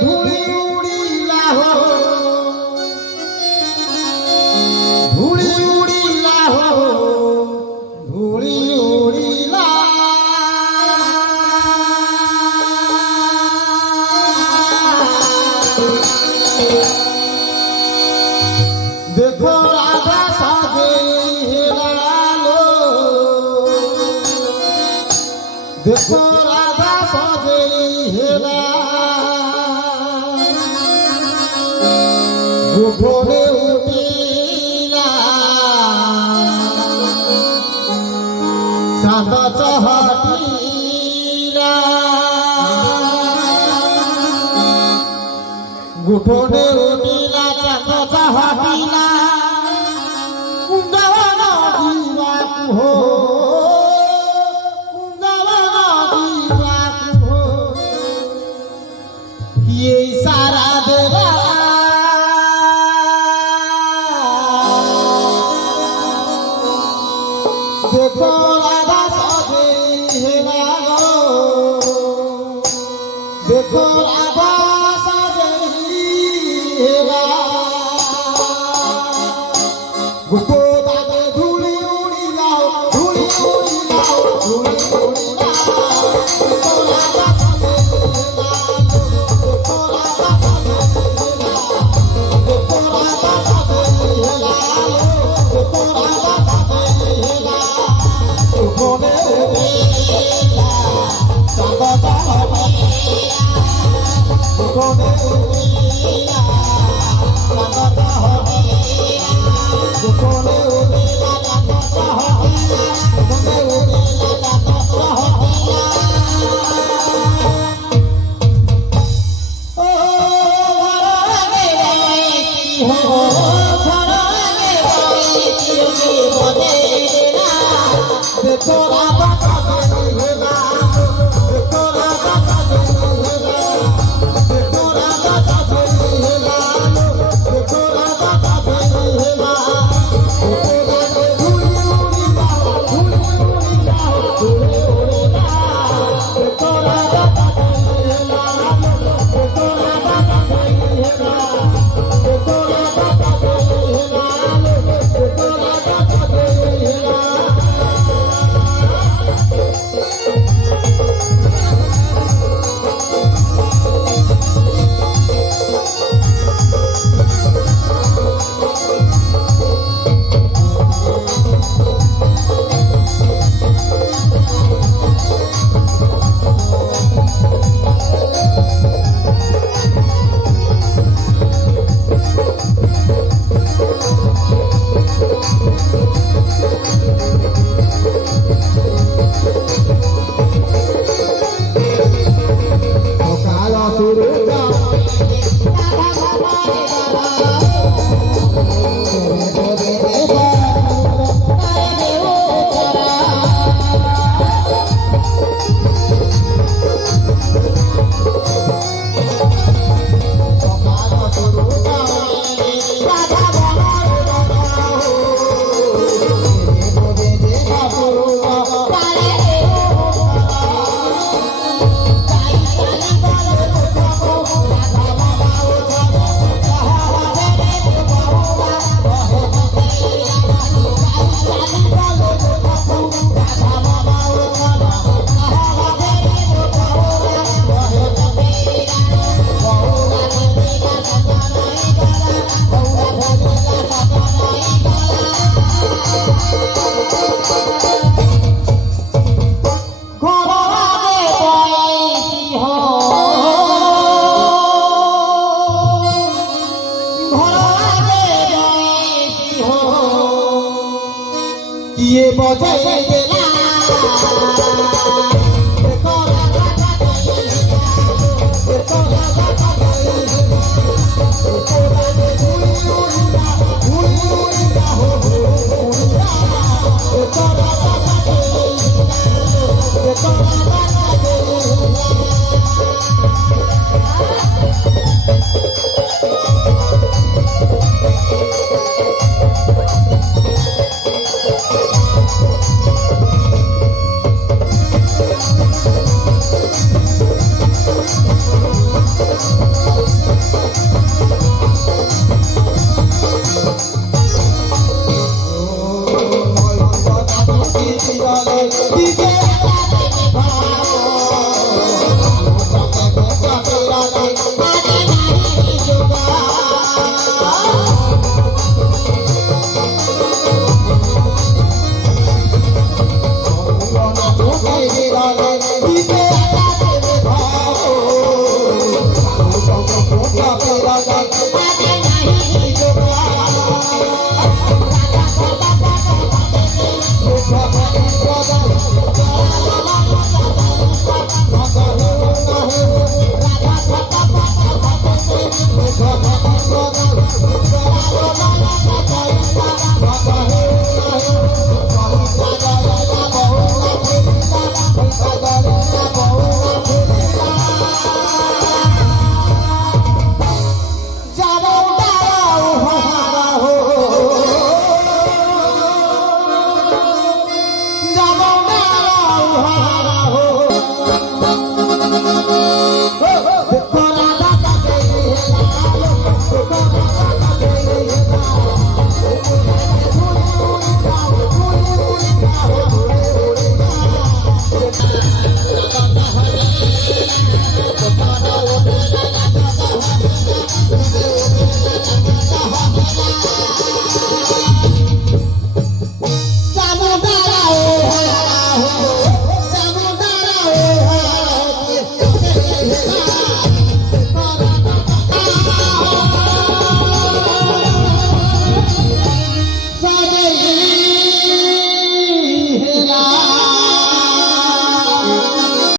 धूळी उडीला हो, धूळी उडीला हो, धूळी उडीला। देखो राधा साजे हेलालो, देखो राधा साजे हेला। भोरे उठीला चांदाचा हातीला, गुठोने उठीला चांदाचा हातीला। कुंजावाना दिवा हो, कुंजावाना दिवा हो, ये सारा देवा। देखो राधा साजे हेलालो, देखो राधा साजे हेला। गुको दादे धूली उडीला, धूली उडीला, धूली उडीला। देखो राधा साजे हेलालो, देखो राधा साजे हेला, देखो राधा साजे हेलालो, देखो राधा साजे हेला। भोरे उठीला चांदाचा हातीला, भोरे उठीला चांदाचा हातीला, भोरे उठीला चांदाचा हातीला, भोरे उठीला चांदाचा हातीला। ओ घरागे बाईची हो, घरागे बाईची बोलेला। देखो राधा साजे हेला, देखो राधा साजे हेला, देखो राधा साजे हेला, देखो राधा साजे हेला। देखो दादे धूली उडीला, धूली उडीला, धूली उडीला। देखो राधा साजे हेला, देखो राधा साजे हेला, देखो राधा साजे हेला, देखो राधा साजे हेला। ये बजे देला देखो राधा साजे देखो राधा साजे देखो राधे धूली उड़ीला हो उड़ीला देखो राधा साजे देखो राधा साजे Stop.